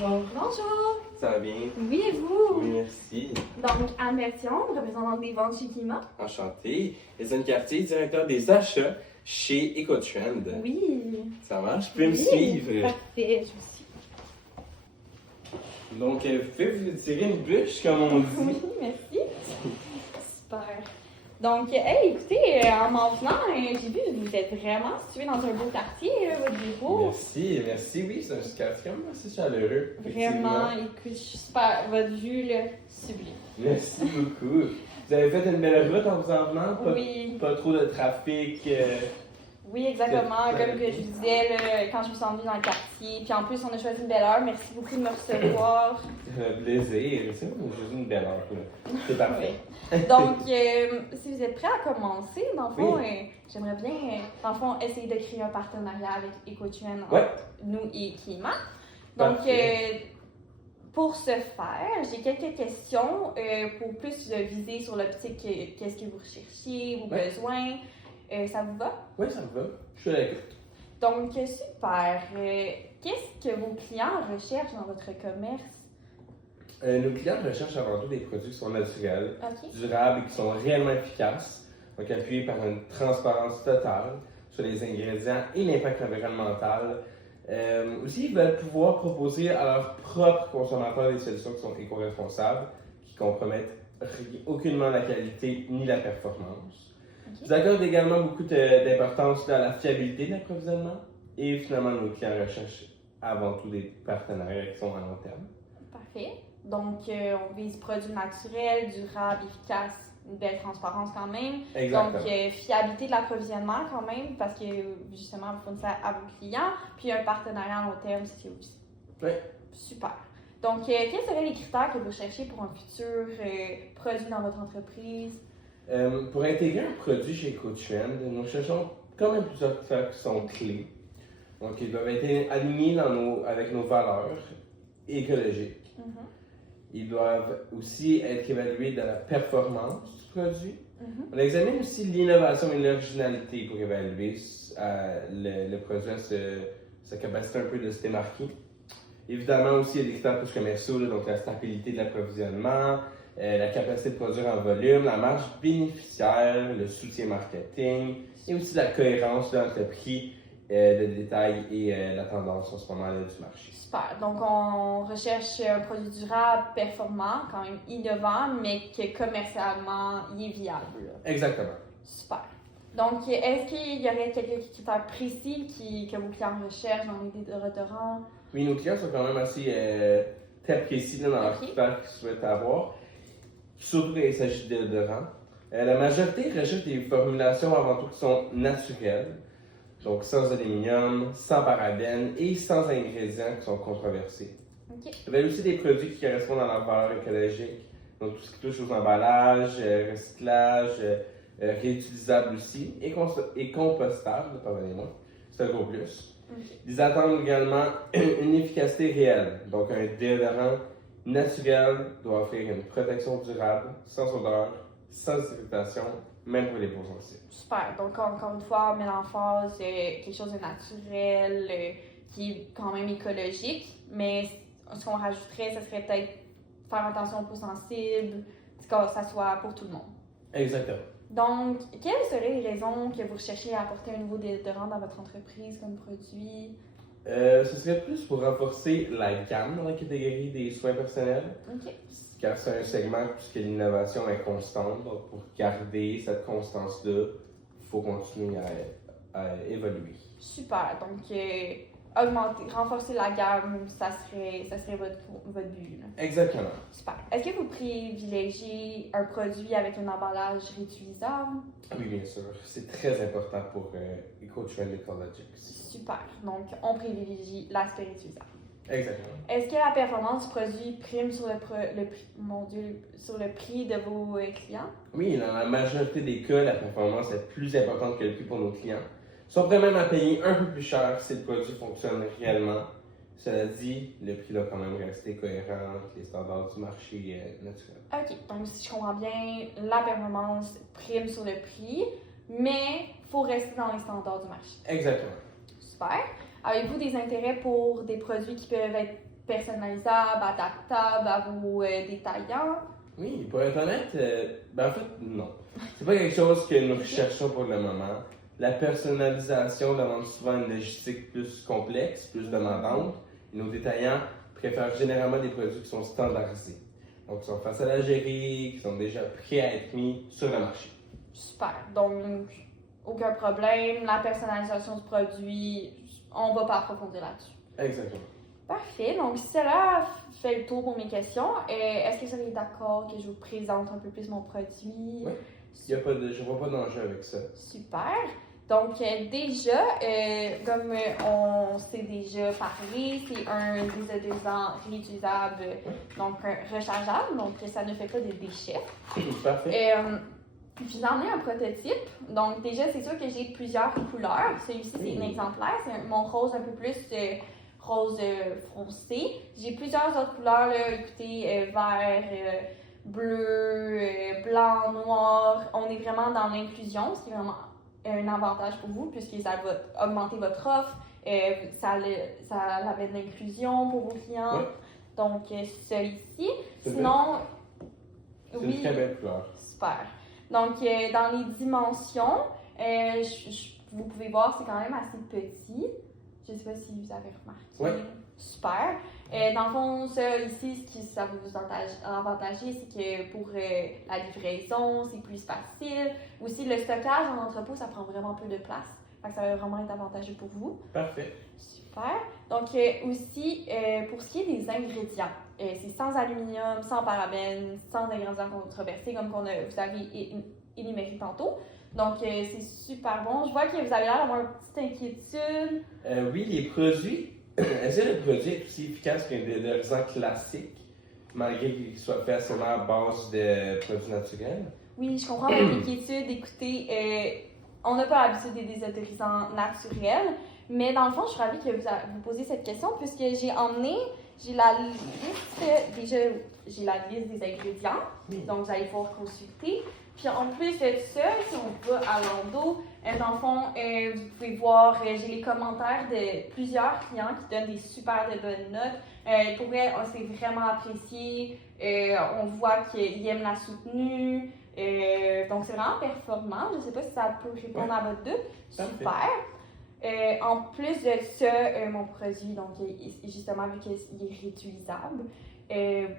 Bonjour. Bonjour. Ça va bien? Oui, et vous? Oui, merci. Donc, Anne Bertillon, représentante des ventes chez Climat. Enchanté. Étienne Cartier, directeur des achats chez EcoTrend. Oui. Ça marche? Tu peux me Oui. suivre? Parfait, je vous suis. Donc, vous tirer une bûche, comme on dit. Oui, merci. Super. Donc, hey, écoutez, en m'en venant, j'ai vu que vous êtes vraiment situé dans un beau quartier, votre bureau. Merci. Oui, c'est un quartier comme assez chaleureux. Vraiment, écoute, je suis super. Votre vue, là, sublime. Merci beaucoup. Vous avez fait une belle route en vous en venant? Oui. Pas trop de trafic. Oui, exactement. Comme que je vous disais, là, quand je me suis rendue dans le quartier. Puis en plus, on a choisi une belle heure. Merci beaucoup de me recevoir. Plaisir. C'est bon, j'ai une belle heure. Là. C'est parfait. Donc, si vous êtes prêts à commencer, dans le fond, Oui. j'aimerais bien, dans le fond, essayer de créer un partenariat avec EcoTrend Ouais. entre nous et Climat. Donc, pour ce faire, j'ai quelques questions pour plus viser sur l'optique qu'est-ce que vous recherchez, vos besoins. Ça vous va? Oui, ça me va. Je suis à l'écoute. Donc, super. Qu'est-ce que vos clients recherchent dans votre commerce? Nos clients recherchent avant tout des produits qui sont naturels, OK. durables et qui sont réellement efficaces, donc appuyés par une transparence totale sur les ingrédients et l'impact environnemental. Aussi, ils veulent pouvoir proposer à leurs propres consommateurs des solutions qui sont éco-responsables, qui compromettent aucunement la qualité ni la performance. OK. Ils accordent également beaucoup d'importance à la fiabilité de l'approvisionnement et finalement, nos clients recherchent avant tout des partenariats qui sont à long terme. Parfait. Donc, on vise produits naturels, durables, efficaces, une belle transparence quand même. Exactement. Donc, fiabilité de l'approvisionnement quand même, parce que justement, vous fournissez à vos clients. Puis, un partenariat à long terme, c'est aussi. Oui. Super. Donc, quels seraient les critères que vous cherchez pour un futur produit dans votre entreprise? Pour intégrer un produit chez EcoTrend, nous cherchons quand même plusieurs critères qui sont clés. Donc, ils doivent être alignés avec nos valeurs écologiques. Mm-hmm. Ils doivent aussi être évalués dans la performance du produit. Mm-hmm. On examine aussi l'innovation et l'originalité pour évaluer le produit à sa capacité un peu de se démarquer. Évidemment aussi, il y a des critères plus commerciaux, donc la stabilité de l'approvisionnement, la capacité de produire en volume, la marge bénéficiaire, le soutien marketing et aussi la cohérence entre le prix de détail et la tendance en ce moment du marché. Super. Donc, on recherche un produit durable, performant, quand même innovant, mais que commercialement, il est viable. Exactement. Super. Donc, est-ce qu'il y aurait quelques critères précis que vos clients recherchent dans les déodorants? Oui, nos clients sont quand même assez très précis dans leurs critères qu'ils souhaitent avoir, surtout quand il s'agit de déodorants. La majorité recherche des formulations avant tout qui sont naturelles, donc sans aluminium, sans parabènes et sans ingrédients qui sont controversés. Okay. Ils veulent aussi des produits qui correspondent à leurs valeurs écologiques, donc tout ce qui touche aux emballages, recyclage, réutilisable aussi et compostable, pardonnez-moi, c'est un gros plus. Okay. Ils attendent également une efficacité réelle, donc un déodorant naturel doit offrir une protection durable, sans odeur, sans irritation, même pour les peaux sensibles. Super. Donc, encore une fois, on met l'emphase quelque chose de naturel, qui est quand même écologique, mais ce qu'on rajouterait, ce serait peut-être faire attention aux peaux sensibles, que ça soit pour tout le monde. Exactement. Donc, quelles seraient les raisons que vous recherchez à apporter un nouveau déodorant dans votre entreprise comme produit? Ce serait plus pour renforcer la gamme dans la catégorie des soins personnels. OK. Car c'est un segment puisque l'innovation est constante. Donc, pour garder cette constance-là, il faut continuer à évoluer. Super. Donc, renforcer la gamme, ça serait votre but. Là. Exactement. Super. Est-ce que vous privilégiez un produit avec un emballage réutilisable? Oui, bien sûr. C'est très important pour EcoTrend Ecologics. Super. Donc, on privilégie l'aspect réutilisable. Exactement. Est-ce que la performance du produit prime sur sur le prix de vos clients? Oui, dans la majorité des cas, la performance est plus importante que le prix pour nos clients. Ils sont prêts même à payer un peu plus cher si le produit fonctionne réellement. Cela dit, le prix doit quand même rester cohérent avec les standards du marché naturel. OK. Donc, si je comprends bien, la performance prime sur le prix, mais il faut rester dans les standards du marché. Exactement. Super. Avez-vous des intérêts pour des produits qui peuvent être personnalisable, adaptable à vos détaillants? Oui, pour être honnête, en fait, non. C'est pas quelque chose que nous recherchons pour le moment. La personnalisation demande souvent une logistique plus complexe, plus demandante. Et nos détaillants préfèrent généralement des produits qui sont standardisés. Donc, qui sont faciles à gérer, qui sont déjà prêts à être mis sur le marché. Super. Donc, aucun problème. La personnalisation du produit, on va pas approfondir là-dessus. Exactement. Parfait. Donc, cela fait le tour pour mes questions. Est-ce que vous êtes d'accord que je vous présente un peu plus mon produit? Oui. Je vois pas d'enjeu avec ça. Super. Donc, déjà, comme on s'est déjà parlé, c'est un désodorisant réutilisable, donc rechargeable, donc ça ne fait pas de déchets. Parfait. Je vous ai emmené un prototype. Donc, déjà, c'est sûr que j'ai plusieurs couleurs. Celui-ci, c'est un exemplaire. C'est mon rose un peu plus rose foncé. J'ai plusieurs autres couleurs, là. Écoutez, vert, bleu, blanc, noir. On est vraiment dans l'inclusion, ce qui est vraiment un avantage pour vous, puisque ça va augmenter votre offre. Ça amène de l'inclusion pour vos clients. Ouais. Donc, celui-ci. C'est Sinon, C'est une très belle couleur. Super. Donc, dans les dimensions, vous pouvez voir, c'est quand même assez petit. Je ne sais pas si vous avez remarqué. Oui. Super. Dans le fond, ça, ici, ce qui ça va vous avantager, c'est que pour la livraison, c'est plus facile. Aussi, le stockage en entrepôt, ça prend vraiment peu de place. Fait que ça va vraiment être avantageux pour vous. Parfait. Super. Donc, aussi, pour ce qui est des ingrédients, c'est sans aluminium, sans parabènes, sans ingrédients controversés, comme vous avez énuméré tantôt. Donc, c'est super bon. Je vois que vous avez l'air d'avoir une petite inquiétude. Oui, les produits, est-ce que le produit est aussi efficace qu'un désodorisant classique, malgré qu'il soit fait seulement à base de produits naturels? Oui, je comprends votre inquiétude. Écoutez, on n'a pas l'habitude des désodorisants naturels, mais dans le fond, je suis ravie que vous posiez cette question, puisque j'ai la liste des ingrédients, donc vous allez pouvoir consulter. Puis en plus de ça, si on va à l'endos, dans le fond, vous pouvez voir, j'ai les commentaires de plusieurs clients qui donnent des super de bonnes notes. Pour vrai, c'est vraiment apprécié. On voit qu'ils aiment la soutenue. Donc c'est vraiment performant. Je ne sais pas si ça peut répondre à votre doute. Super. En plus de ça, mon produit, donc justement vu qu'il est réutilisable,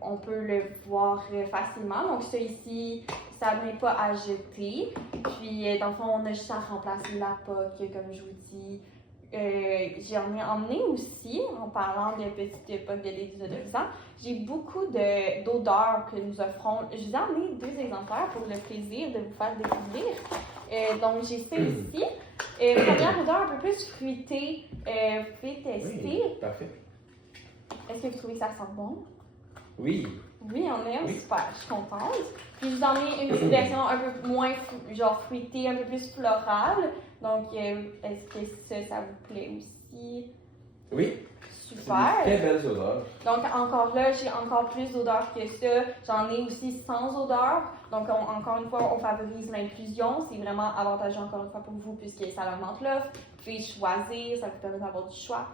on peut le voir facilement. Donc ça ici, ça n'est pas à jeter. Puis dans le fond, on a juste à remplacer la POC, comme je vous dis. J'en ai emmené aussi, en parlant de petites POC de désodorisant. J'ai beaucoup d'odeurs que nous offrons. Je vous ai emmené 2 exemplaires pour le plaisir de vous faire découvrir. Donc j'ai ça ici. Première odeur un peu plus fruitée. Vous pouvez tester. Oui, parfait. Est-ce que vous trouvez que ça sent bon? Oui. Oui, on aime. Super, je suis contente. Puis je vous en ai une petite version un peu moins fruitée, un peu plus florale. Donc, est-ce que ça vous plaît aussi? Oui. Super. Très belles odeurs. Donc, encore là, j'ai encore plus d'odeurs que ça. J'en ai aussi sans odeur. Donc, encore une fois, on favorise l'inclusion. C'est vraiment avantageux, encore une fois, pour vous, puisque ça augmente l'offre. Vous pouvez choisir, ça vous permet d'avoir du choix.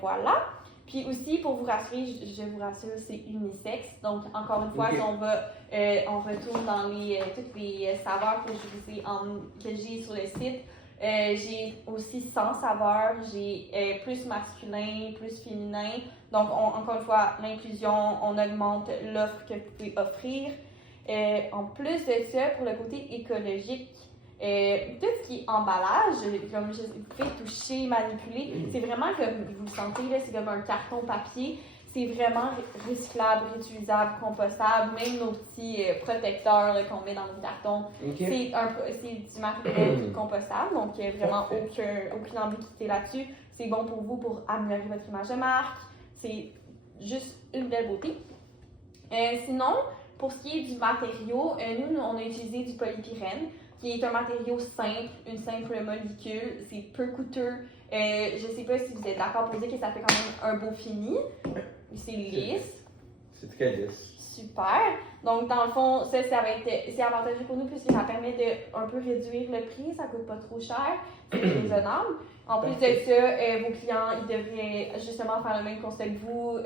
Voilà. Puis aussi, pour vous rassurer, je vous rassure, c'est unisexe. Donc, encore une fois, si on retourne dans toutes les saveurs que j'ai sur le site. J'ai aussi 100 saveurs, j'ai plus masculin, plus féminin. Donc, encore une fois, l'inclusion, on augmente l'offre que vous pouvez offrir. En plus de ça, pour le côté écologique, tout ce qui est emballage, comme vous pouvez toucher, manipuler, c'est vraiment comme vous le sentez, là, c'est comme un carton papier. C'est vraiment recyclable, réutilisable, compostable, même nos petits protecteurs qu'on met dans nos cartons. Okay. C'est du matériel qui est compostable, donc il n'y a vraiment aucune ambiguïté là-dessus. C'est bon pour vous pour améliorer votre image de marque. C'est juste une belle beauté. Sinon, pour ce qui est du matériau, nous, on a utilisé du polypyrène, qui est un matériau simple, une simple molécule. C'est peu coûteux. Je ne sais pas si vous êtes d'accord pour dire que ça fait quand même un beau fini. C'est lisse. C'est très lisse. Super. Donc, dans le fond, ça c'est avantageux pour nous puisque ça permet de un peu réduire le prix, ça coûte pas trop cher, c'est raisonnable. En plus de ça, vos clients, ils devraient justement faire le même constat que vous.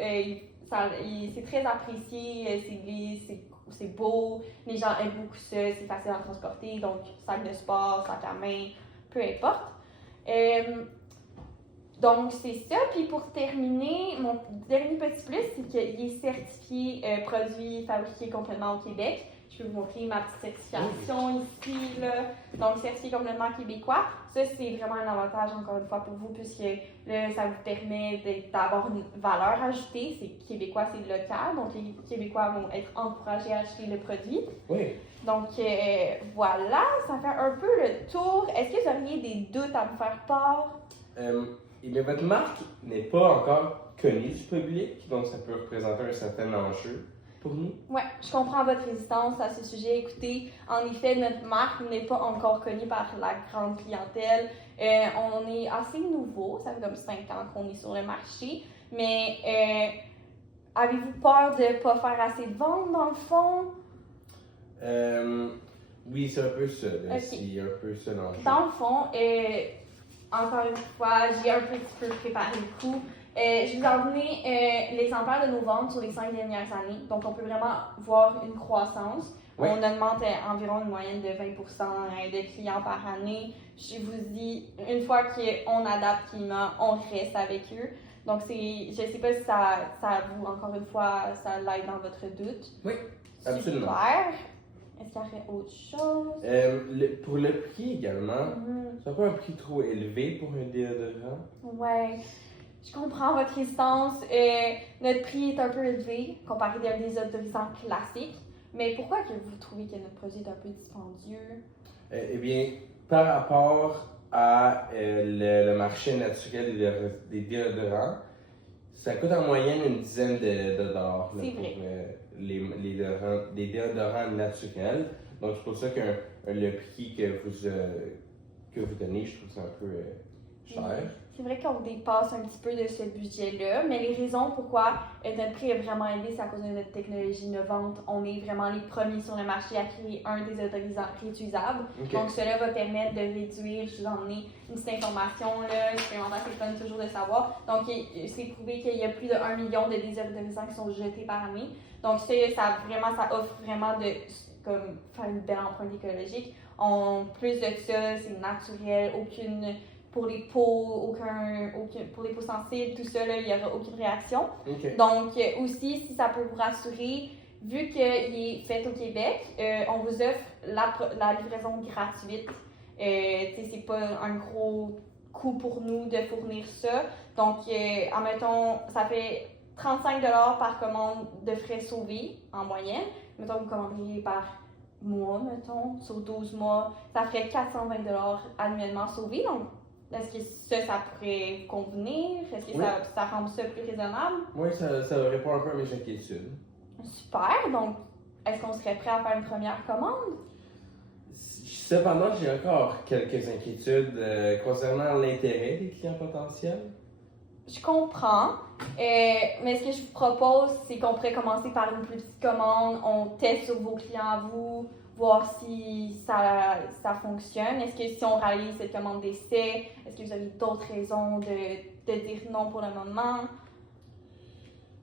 C'est très apprécié, c'est lisse, c'est beau, les gens aiment beaucoup ça, c'est facile à transporter, donc sac de sport, sac à main, peu importe. Donc, c'est ça. Puis pour terminer, mon dernier petit plus, c'est qu'il est certifié produit fabriqué complètement au Québec. Je peux vous montrer ma petite certification ici, là. Donc, certifié complètement québécois. Ça, c'est vraiment un avantage, encore une fois, pour vous, puisque là, ça vous permet d'avoir une valeur ajoutée. C'est québécois, c'est local. Donc, les Québécois vont être encouragés à acheter le produit. Oui. Donc, voilà, ça fait un peu le tour. Est-ce que vous auriez des doutes à me faire part? Mais votre marque n'est pas encore connue du public, donc ça peut représenter un certain enjeu pour nous. Oui, je comprends votre résistance à ce sujet. Écoutez, en effet, notre marque n'est pas encore connue par la grande clientèle. On est assez nouveau, ça fait comme 5 ans qu'on est sur le marché, mais avez-vous peur de ne pas faire assez de ventes dans le fond? Oui, c'est un peu ça. Okay. C'est un peu ça l'enjeu. Dans le fond, encore une fois, j'ai un petit peu préparé le coup. Je vous ai donné l'exemplaire de nos ventes sur les 5 dernières années. Donc, on peut vraiment voir une croissance. Oui. On augmente environ une moyenne de 20% de clients par année. Je vous dis, une fois qu'on adapte climat, on reste avec eux. Donc, je ne sais pas si ça vous, encore une fois, ça l'aide dans votre doute. Oui, absolument. Super. Est-ce qu'il y aurait autre chose? Pour le prix également, c'est pas un prix trop élevé pour un déodorant? Ouais, je comprends votre résistance. Notre prix est un peu élevé comparé à des désodorisants classiques. Mais pourquoi que vous trouvez que notre produit est un peu dispendieux? Eh bien, par rapport à le marché naturel des déodorants, ça coûte en moyenne une dizaine de dollars C'est pour vrai. les déodorants naturels. Donc, c'est pour ça que le prix que vous donnez, je trouve ça un peu cher. C'est vrai qu'on dépasse un petit peu de ce budget-là, mais les raisons pourquoi notre prix est vraiment élevé, c'est à cause de notre technologie innovante. On est vraiment les premiers sur le marché à créer un désodorisant réutilisable. Okay. Donc, cela va permettre de réduire, je vous en ai une petite information, là, c'est vraiment assez fun toujours de savoir. Donc, c'est prouvé qu'il y a plus de 1 million de désodorisants qui sont jetés par année. Donc, ça offre vraiment de comme, faire une belle empreinte écologique. En plus de ça, c'est naturel, pour les peaux, pour les peaux sensibles, tout ça, là, il n'y aura aucune réaction. Okay. Donc, aussi, si ça peut vous rassurer, vu qu'il est fait au Québec, on vous offre la livraison gratuite. C'est pas un gros coût pour nous de fournir ça. Donc, admettons, ça fait 35$ par commande de frais sauvés en moyenne. Mettons, vous commanderiez par mois, mettons, sur 12 mois, ça ferait 420$ annuellement sauvés. Donc, est-ce que ça pourrait vous convenir? Est-ce que ça rend ça plus raisonnable? Oui, ça répond un peu à mes inquiétudes. Super! Donc, est-ce qu'on serait prêt à faire une première commande? Cependant, j'ai encore quelques inquiétudes concernant l'intérêt des clients potentiels. Je comprends, mais ce que je vous propose, c'est qu'on pourrait commencer par une plus petite commande. On teste sur vos clients à vous, voir si ça fonctionne. Est-ce que si on réalise cette commande d'essai, est-ce que vous avez d'autres raisons de dire non pour le moment?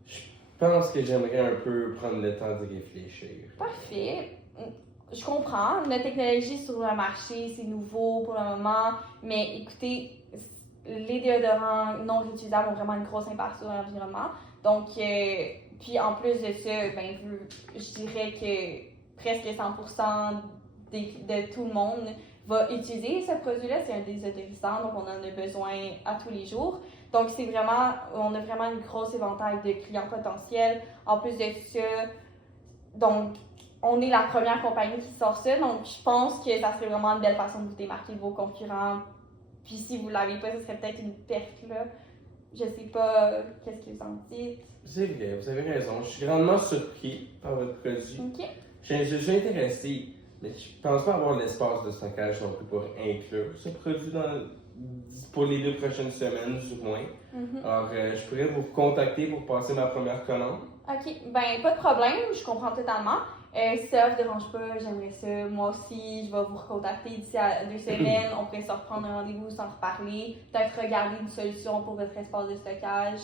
Je pense que j'aimerais un peu prendre le temps de réfléchir. Parfait. Je comprends. Notre technologie sur le marché, c'est nouveau pour le moment, mais écoutez, les déodorants non réutilisables ont vraiment une grosse impact sur l'environnement. Donc, puis en plus de ça, je dirais que presque 100% de tout le monde va utiliser ce produit-là. C'est un désodorisant, donc on en a besoin à tous les jours. Donc, on a vraiment une grosse éventail de clients potentiels. En plus de ça, donc, on est la première compagnie qui sort ça. Donc, je pense que ça serait vraiment une belle façon de vous démarquer de vos concurrents. Puis si vous ne l'avez pas, ce serait peut-être une perte, là. Je sais pas, qu'est-ce que vous en dites? C'est vrai, vous avez raison. Je suis grandement surpris par votre produit. OK. Je suis intéressé, mais je pense pas avoir l'espace de stockage non plus pour inclure ce produit pour les 2 prochaines semaines, du moins. Mm-hmm. Alors, je pourrais vous contacter pour passer ma première commande. OK. Ben, pas de problème, je comprends totalement. Si ça vous dérange pas, j'aimerais ça. Moi aussi, je vais vous recontacter d'ici à 2 semaines. On pourrait se reprendre un rendez-vous, s'en reparler. Peut-être regarder une solution pour votre espace de stockage.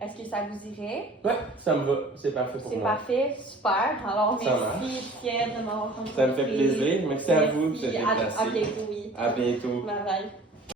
Est-ce que ça vous irait? Ouais, ça me va. C'est parfait pour C'est moi. parfait, super. Alors, Ça merci, Étienne, de m'avoir rencontré. Ça me fait plaisir. Merci à vous de se Merci. déplacer. À bientôt, oui. À bientôt. Bye bye.